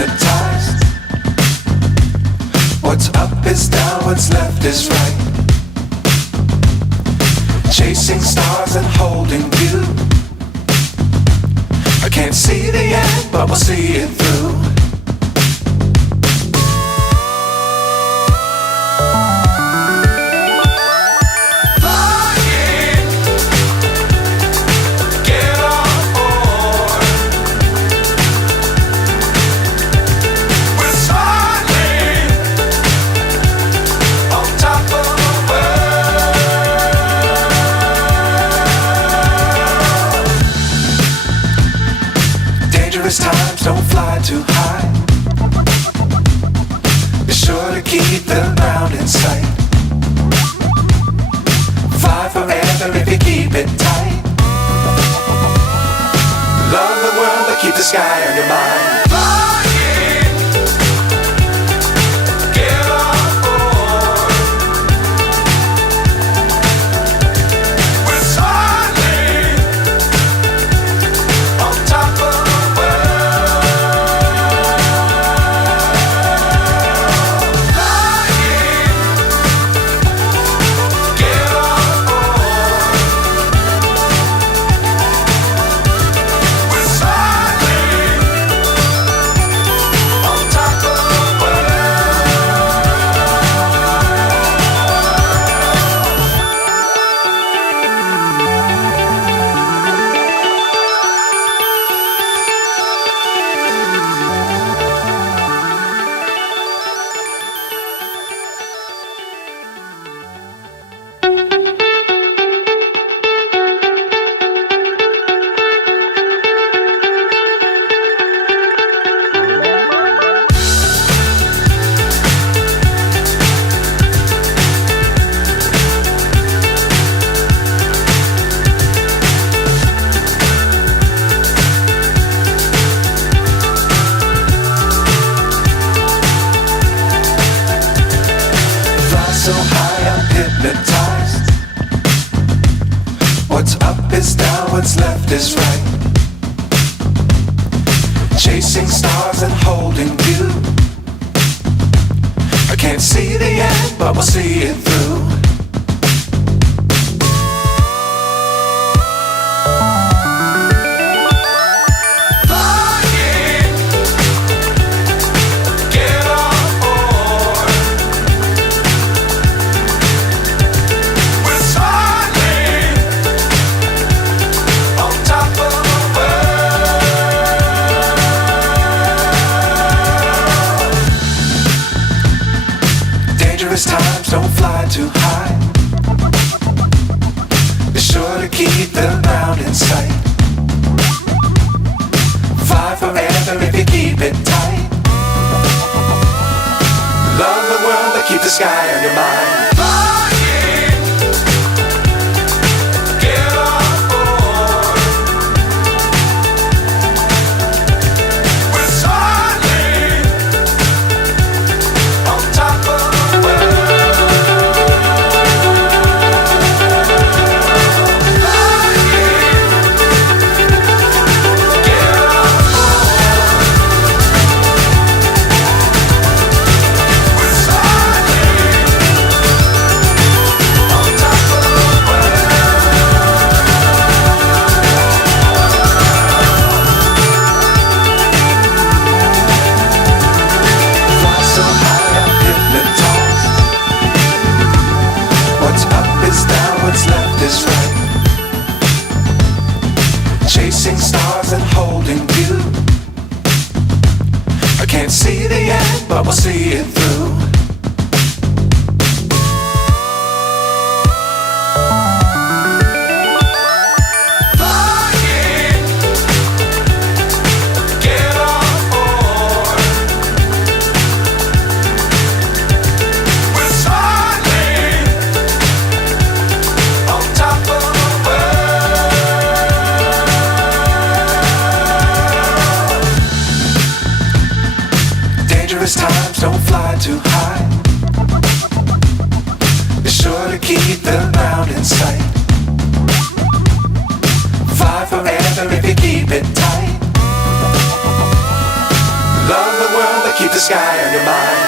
hypnotized. What's up is down, what's left is right. Chasing stars and holding you. I can't see the end, but we'll see it through. Times don't fly too high. Be sure to keep the ground in sight. Fly forever if you keep it tight. Love the world but keep the sky on your mind. So high I'm hypnotized. What's up is down, what's left is right. Chasing stars and holding you. I can't see the end, but we'll see it through. Times don't fly too high. Be sure to keep the ground in sight. Fly forever if you keep it tight. Love the world but keep the sky on your mind. What's left is right. Chasing stars and holding you. I can't see the end, but we'll see it through. Times don't fly too high. Be sure to keep the ground in sight. Fly forever if you keep it tight. Love the world. sky on your mind.